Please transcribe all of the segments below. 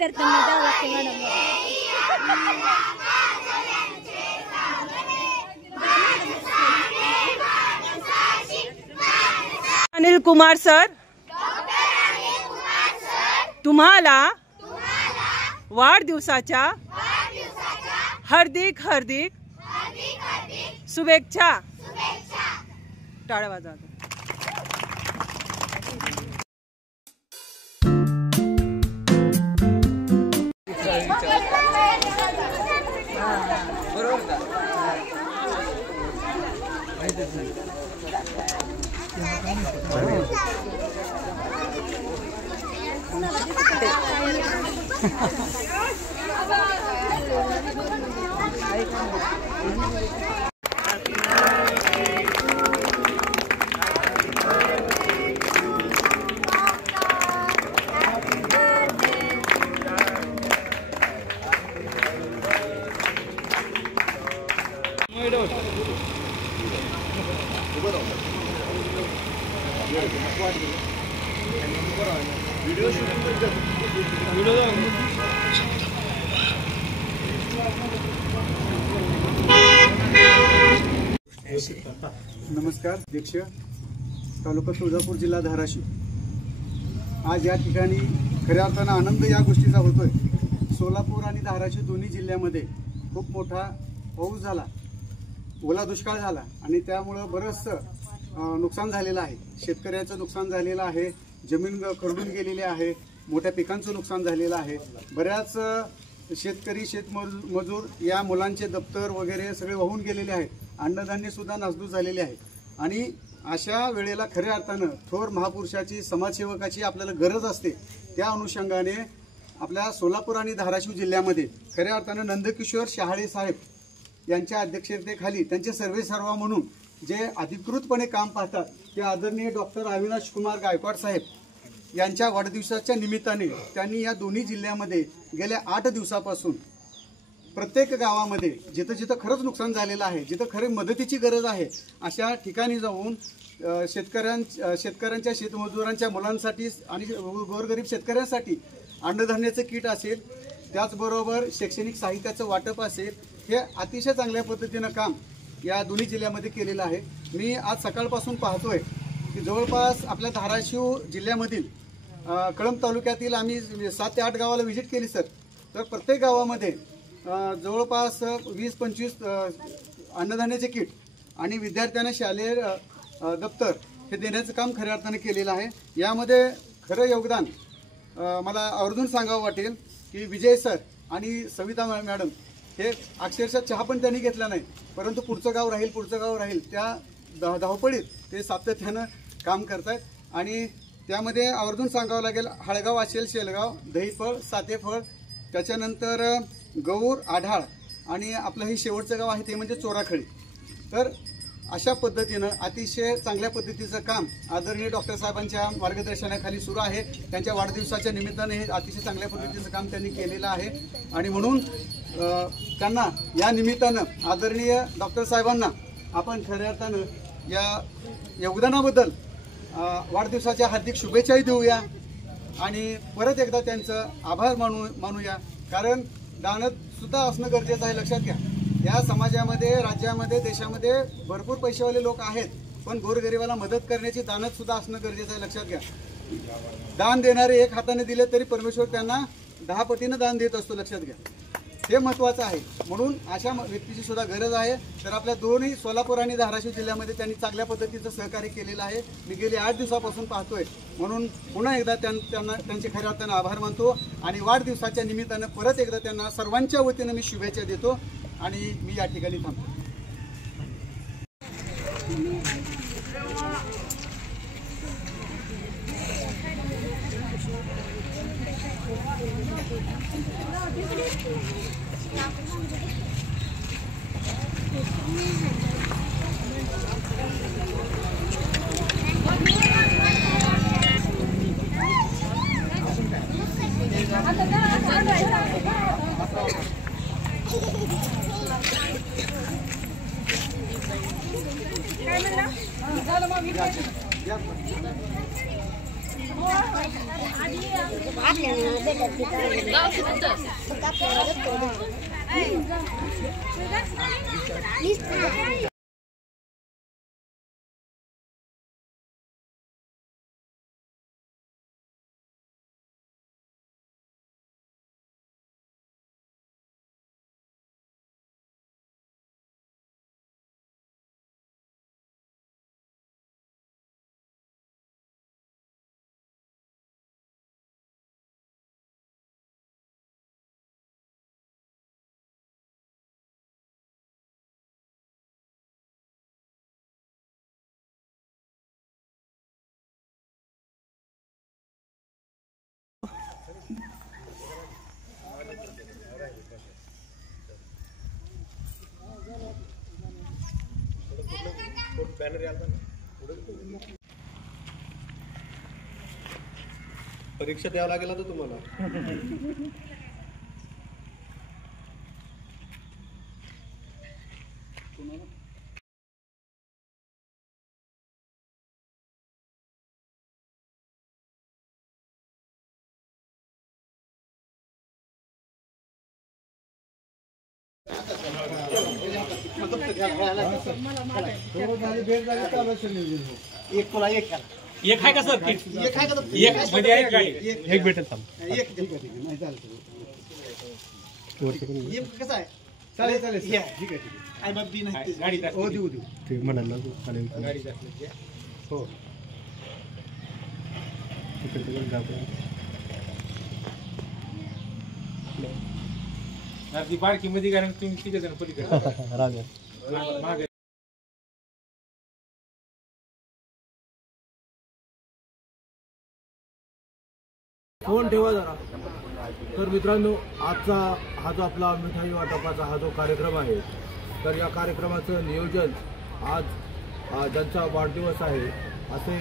विद्यार्थ्यांना द्यावं लागते मॅडम. अनिल कुमार सर तुम्हाला वाढदिवसाच्या हार्दिक हार्दिक शुभेच्छा। टाळ्या वाजवा। नमस्कार अध्यक्ष, तालुका तुळजापूर, जिल्हा धाराशिव। आज या ठिकाणी खऱ्या अर्थानं आनंद या गोष्टीचा होतोय। सोलापूर आणि धाराशिव दोन्ही जिल्ह्यामध्ये खूप मोठा पाऊस झाला, ओला दुष्काळ झाला आणि त्यामुळे बरंचसं नुकसान झालेलं आहे। शेतकऱ्याचं नुकसान झालेलं आहे, जमीन खरडून गेलेली आहे, मोठ्या पिकांचं नुकसान झालेलं आहे। बऱ्याच शेतकरी शेतमजूर या मुलांचे दप्तर वगैरे सगळे वाहून गेलेले आहेत। अन्नधान्य सुद्धा नासधूस झालेले आहे आणि अशा वेळेला खऱ्या अर्थानं थोर महापुरुषाची, समाजसेवकाची आपल्याला गरज असते। त्या अनुषंगाने आपल्या सोलापूर आणि धाराशिव जिल्ह्यामध्ये खऱ्या अर्थानं नंदकिशोर शहाळे साहेब यांच्या अध्यक्षतेखाली त्यांचे सर्वेसर्वा म्हणून जे अधिकृतपणे काम पाहतात ते आदरणीय डॉक्टर अविनाश कुमार गायकवाड साहेब यांच्या वाढदिवसाच्या निमित्ताने त्यांनी या दोन्ही जिल्ह्यामध्ये गेल्या 8 दिवसापासून प्रत्येक गावामध्ये जिथं जिथं खरंच नुकसान झालेलं आहे, जिथं खरे मदतीची गरज आहे अशा ठिकाणी जाऊन शेतकऱ्यांच्या, शेतमजुरांच्या मुलांसाठी आणि गोरगरीब शेतकऱ्यांसाठी अन्नधान्याचं किट असेल, त्याचबरोबर शैक्षणिक साहित्याचं वाटप असेल, हे अतिशय चांगल्या पद्धतीनं काम या दोन्ही जिल्ह्यामध्ये केलेलं आहे। मी आज सकाळपासून पाहतोय की जवळपास आपल्या धाराशिव जिल्ह्यामधील कळंब तालुक्यातील आम्ही 7 ते 8 गावाला व्हिजिट केली सर। तर प्रत्येक गावामध्ये जवळपास 20-25 अन्नधान्याचे किट आणि विद्यार्थ्यांना शालेय दप्तर हे देण्याचं काम खऱ्या अर्थाने केलेलं आहे। यामध्ये खरं योगदान मला आवर्जून सांगावं वाटेल की विजय सर आणि सविता मॅडम हे अक्षरशः चहा पण त्यांनी घेतला नाही, परंतु पुढचं गाव राहील त्या धावपळीत ते सातत्यानं काम करतायत। आणि त्यामध्ये आवर्जून सांगावं लागेल, हळगाव असेल, शेलगाव, दहीफळ, सातेफळ, त्याच्यानंतर गौर, आढाळ आणि आपलं हे शेवटचं गाव आहे ते म्हणजे चोराखळी। तर अशा पद्धतीनं अतिशय चांगल्या पद्धतीचं काम आदरणीय डॉक्टर साहेबांच्या मार्गदर्शनाखाली सुरू आहे। त्यांच्या वाढदिवसाच्या निमित्ताने हे अतिशय चांगल्या पद्धतीचं काम त्यांनी केलेलं आहे आणि म्हणून त्यांना या निमित्तानं आदरणीय डॉक्टर साहेबांना आपण खऱ्या अर्थानं या योगदानाबद्दल वाढदिवसाच्या हार्दिक शुभेच्छाही देऊया आणि परत एकदा त्यांचं आभार मानूया। कारण दानत सुद्धा असणं गरजेचं आहे। लक्षात घ्या, या समाजामध्ये, राज्यामध्ये, देशामध्ये भरपूर पैसेवाले लोक आहेत, पण गोरगरिबाला मदत करण्याची दानत सुद्धा असणं गरजेचं आहे। लक्षात घ्या, दान देणारे 1 हाताने दिले तरी परमेश्वर त्यांना 10 पटीनं दान देत असतो। लक्षात घ्या, हे महत्त्वाचं आहे। म्हणून अशा व्यक्तीची सुद्धा गरज आहे। तर आपल्या दोन्ही सोलापूर आणि धाराशिव जिल्ह्यामध्ये त्यांनी चांगल्या पद्धतीचं सहकार्य केलेलं आहे। मी गेले 8 दिवसापासून पाहतोय, म्हणून पुन्हा एकदा त्यांचे खऱ्या अर्थानं आभार मानतो आणि वाढदिवसाच्या निमित्तानं परत एकदा त्यांना सर्वांच्या वतीनं मी शुभेच्छा देतो आणि मी या ठिकाणी थांबतो। परीक्षा द्यावं लागेल आता तुम्हाला. एक आहे का सर? एक मध्ये आहे गाडी. एक भेटेल थांब. कसं आहे? चालेल चालेल ठीक आहे ठीक आहे. गाडी हो देऊ देऊ. ते म्हणाला गाडी हो ती बारकी मध्ये कारण तुम्ही तिघ जण पलीकडे मागे. फोन ठेवा जरा. तर मित्रांनो, आजचा हा जो आपला मिठाई वाटपाचा हा जो कार्यक्रम आहे, तर या कार्यक्रमाचं नियोजन आज ज्यांचा वाढदिवस आहे असे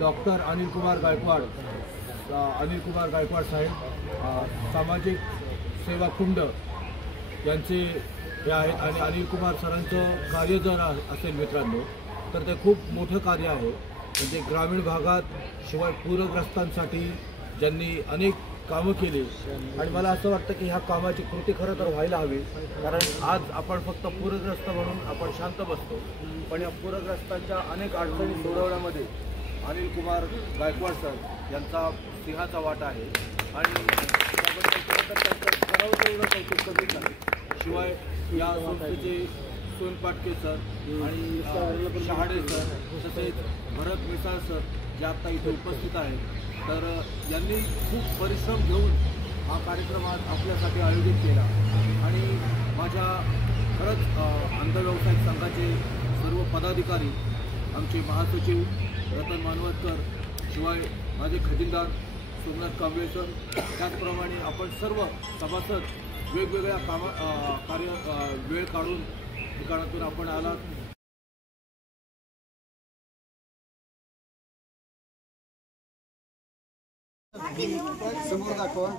डॉक्टर अनिल कुमार गायकवाड साहेब सामाजिक सेवा कुंड यांचे हे आहेत. आणि अनिल कुमार सरांचं कार्य जर असेल मित्रांनो, तर ते खूप मोठं कार्य आहे. म्हणजे ग्रामीण भागात शिवाय पूरग्रस्तांसाठी ज्यांनी अनेक कामं केली. आणि मला असं वाटतं की ह्या कामाची कृती खरं तर व्हायला हवी. कारण आज आपण फक्त पूरग्रस्त म्हणून आपण शांत बसतो, पण या पूरग्रस्तांच्या अनेक अडचणी सोडवण्यामध्ये अनिल कुमार गायकवाड सर यांचा सिंहाचा वाटा आहे. आणि त्याबद्दल त्यांचं करावं तेवढं कौतुक कमी नाही. शिवाय या संस्थेचे सोनपाटके सर आणि शहाडे सर, तसेच भरत मिसाळ सर जे आत्ता इथे उपस्थित आहेत, तर यांनी खूप परिश्रम घेऊन हा कार्यक्रम आज आपल्यासाठी आयोजित केला. आणि माझ्या खरंच अंध व्यावसायिक संघाचे सर्व पदाधिकारी, आमचे महासचिव रतन मानवतकर, शिवाय माझे खजिनदार सोमनाथ कांबळे सर, त्याचप्रमाणे आपण सर्व सभासद वेगवेगळ्या वेळ काढून ठिकाणातून आपण आलात. समोर दाखवा.